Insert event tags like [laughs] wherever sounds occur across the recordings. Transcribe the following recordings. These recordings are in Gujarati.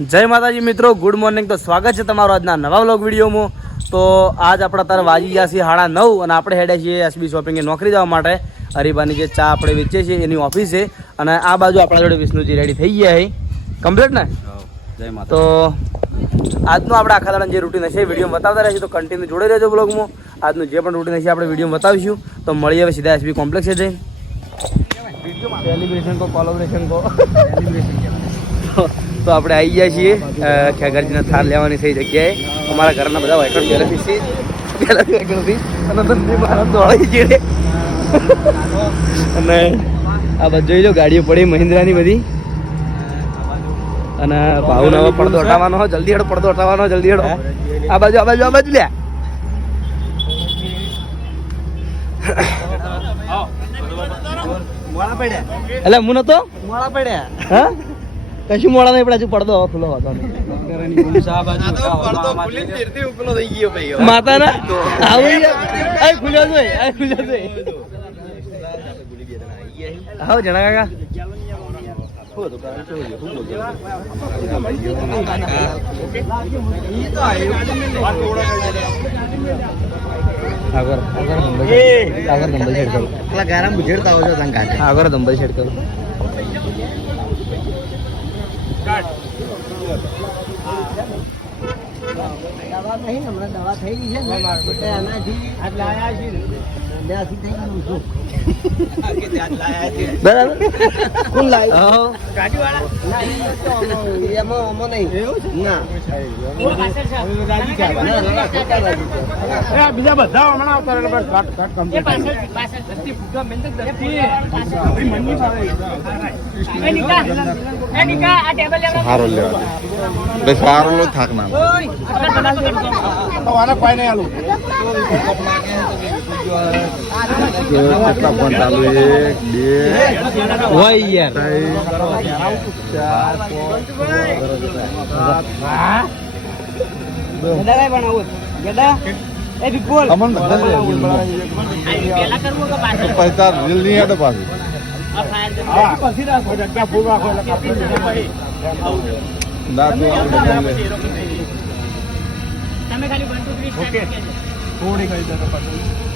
જય માતાજી મિત્રો ગુડ મોર્નિંગ તો સ્વાગત છે તમારો આજના નવા વ્લોગ વિડીયોમાં. તો આજ આપણા તાર વાજી ગયા છીએ સાડા નવ અને આપણે હેડ્યા છીએ એસબી શોપિંગે નોકરી જવા માટે. હરીબાની જે ચા આપણે વેચીએ છીએ એની ઓફિસ છે અને આ બાજુ આપણા જોડે વિષ્ણુજી રેડી થઈ ગયા છે. કમ્પ્લીટ ને? જય તો આજનું આપણે આખા દાડા જે રૂટીન હશે વીડિયો બતાવતા રહેશે. તો કન્ટિન્યુ જોડે રહેજો બ્લોગમાં આજનું જે પણ રૂટીન હશે આપણે વીડિયો બતાવીશું. તો મળીએ હવે સીધા એસબી કોમ્પ્લેક્સે જઈને. સેલિબ્રેશન કો કોલોબ્રેશન કો. [laughs] તો આપણે આવી ગયા છીએ. અ, ખેગરજીના થાર લેવાની સહી જગ્યાએ. અમારા ઘરના બધા વાઇકણ પહેલાથી છે પહેલાંથી વાઇકણથી અને તમને બહાર દોડાઈ ચીડે અને આ બધું જોઈ લો ગાડીઓ પડી મહિન્દ્રાની બધી. અને ભાવનો હવે પડદો હટાવવાનો હોય જલ્દી હેડો પડદો હટાવવાનો જલ્દી હેડો. આ બાજુ આ બાજુ આ બાજુ લ્યા એટલે હું નતો? મોડા પડ્યા. હા? કશું મોડા નહીં પડે હજુ પડદો હવે ખુલ્લો હતો માતા ના આવું આ ખુલ્યો જોઈ આ ખુલ્યો જોઈ આવો જણા કાકા આગળ આગળ દંબલ આગળ દંબલ છેડ કરો પેલા ગારામ બુજેડતા હોય છે તને કાઢે આગળ દંબલ છેડ કરો દવા નહીં હમણાં દવા થઈ ગઈ છે ને એટલે એનાથી આટલે છું. બરાબર કોણ લાવ્યું? બીજા બધા હમણાં આવતા રહે એટલે બસ ઘાટ- ઘાટ સારો લેવાનો ભાઈ સારો લો થાક ના કોઈ નહીં આલું. ફોન ચાલુ એક બે હોય યાર ચાર અમન બધા છે પૈસા રીલ નહીં હેડે પાછું હા. પછી રાખો, જગ્યા full રાખો એટલે કાપી દેજો પછી. ના તો આપણે ગમે. ઓકે. થોડી કરી દેજો પછી.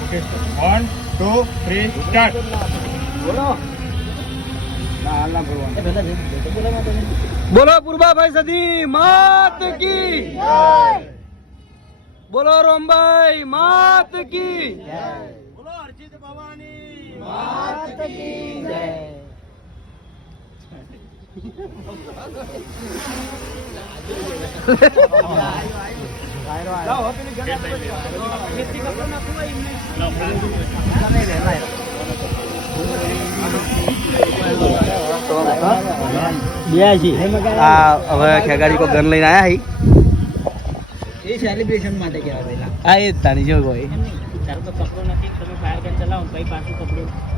Okay. One, two, three, start. ના, હાલ ના બોલવાનું. બોલો પૂર્વાભાઈ સદી માત કી બોલો રોમભાઈ માત કી આ હવે ખેગાડી કો ગન લઈને આયા હી. એ સેલિબ્રેશન માટે કેવા પેલા હા એ જ તાણી જો કોઈ કપડાં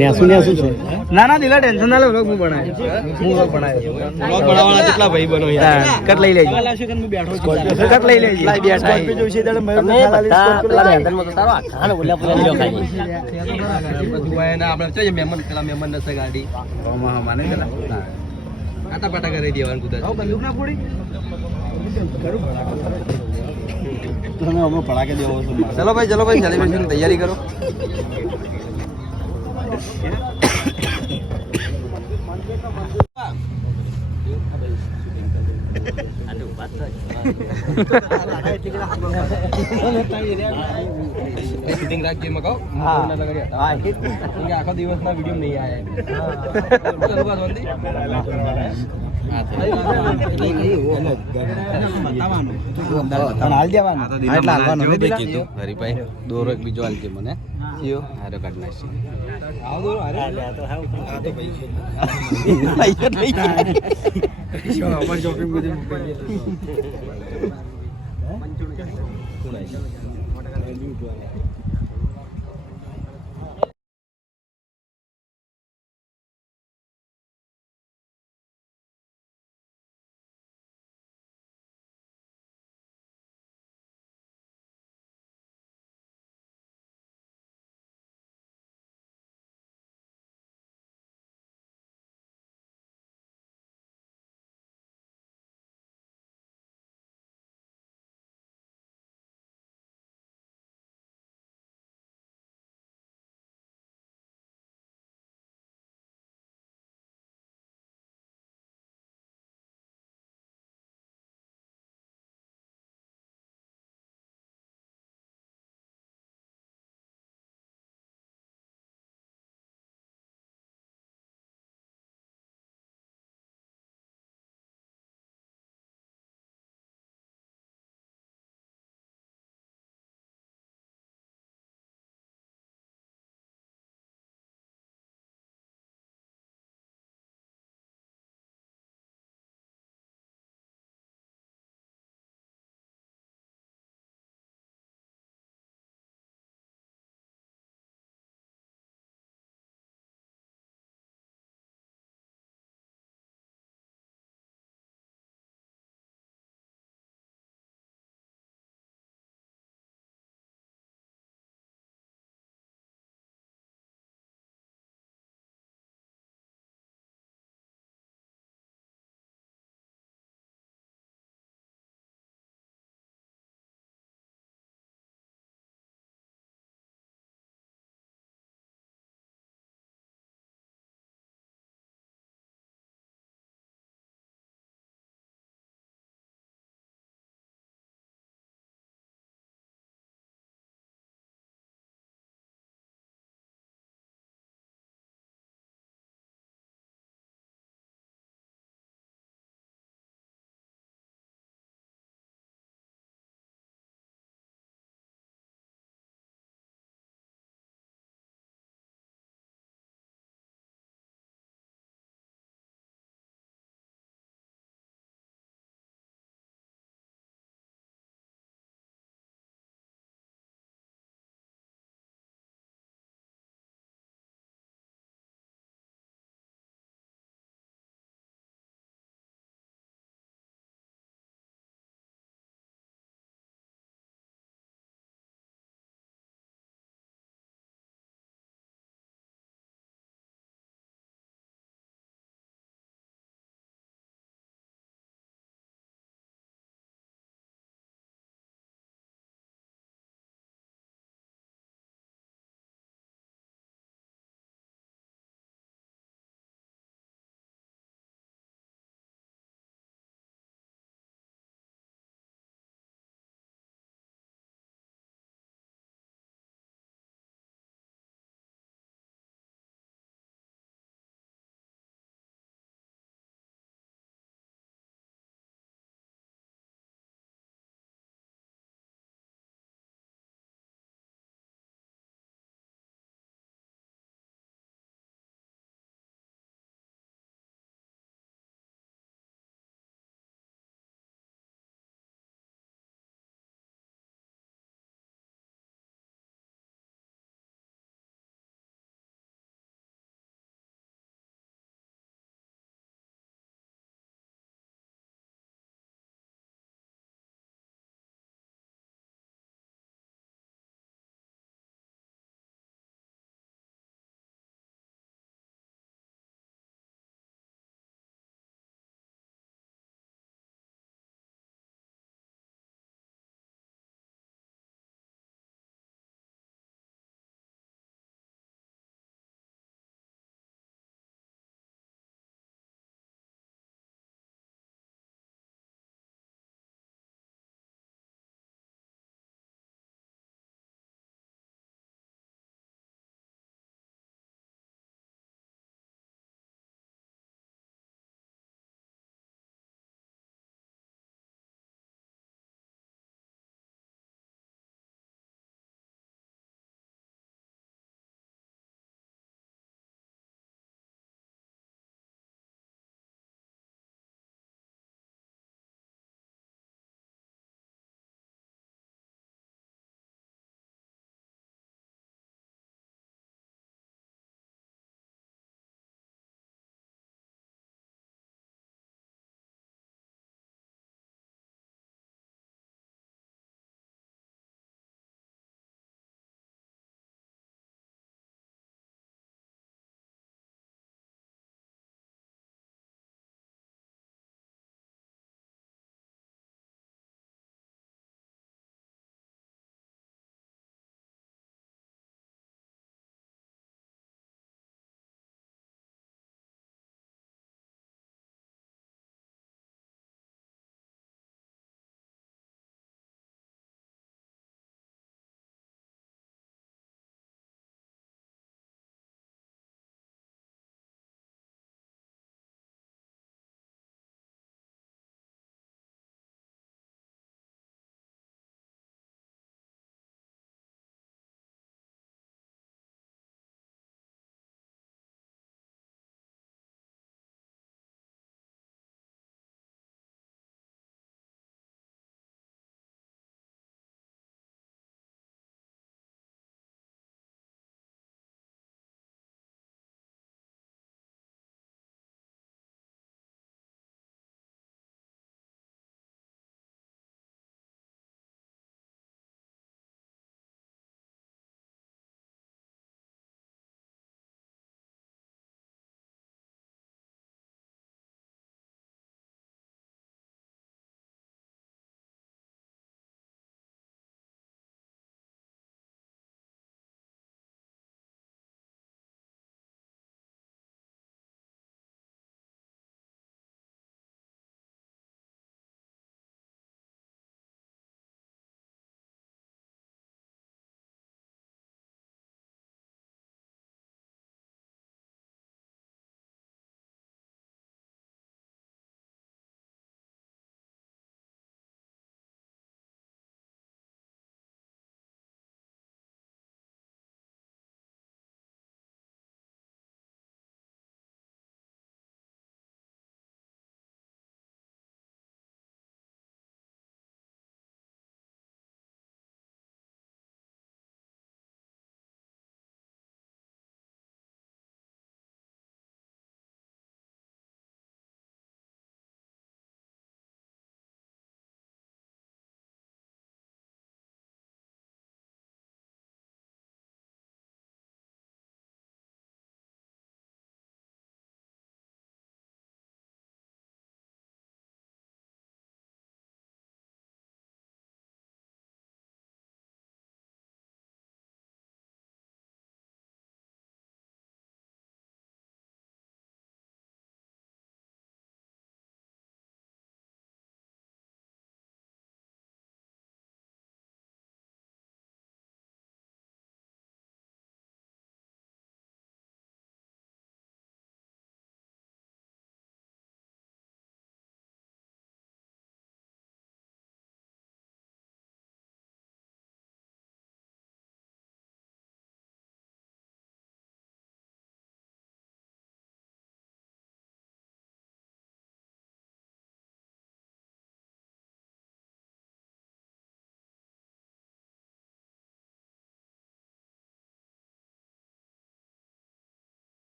નેસું નેસું છે. ના ના દિલા ટેન્શન ના લે વ્લોગ હું બનાવ્યો હું વ્લોગ બનાવ્યો વ્લોગ બનાવવાના કેટલા ભાઈ બનો યાર? કટ લઈ લેજો. કટ લઈ લેજો. લાઈ બેઠા હી. તમે બધા પેલા બેઠામાં તો તારો આખાનો ઓલા પૂરા લીલો ખાઈ બધું એના આપણે જોઈએ મહેમાન પેલા મહેમાન નસે ગાડી. આમાં માને પેલા. આટા પાટા કરી દેવાનું ના ફોડી? તમે હમણાં પડાકે દેવો છો ચલો ભાઈ ચલો ભાઈ સેલિબ્રેશન તૈયારી કરો. આખો દિવસ ના વીડિયો નહીં આયા હરીભાઈ દોરો એક બીજો હાલજે મને હારો કાઢ નાખી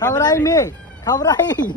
ખવરાઈ મે. ખવરાઈ